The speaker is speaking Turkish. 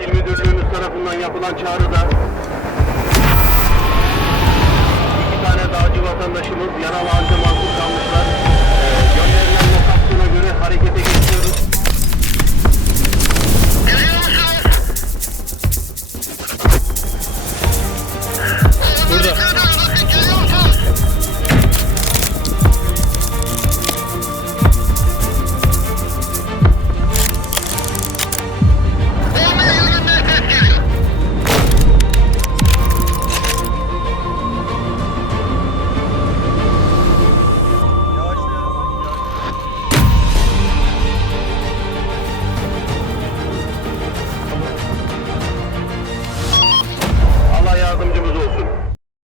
İl Müdürlüğümüz tarafından yapılan çağrıda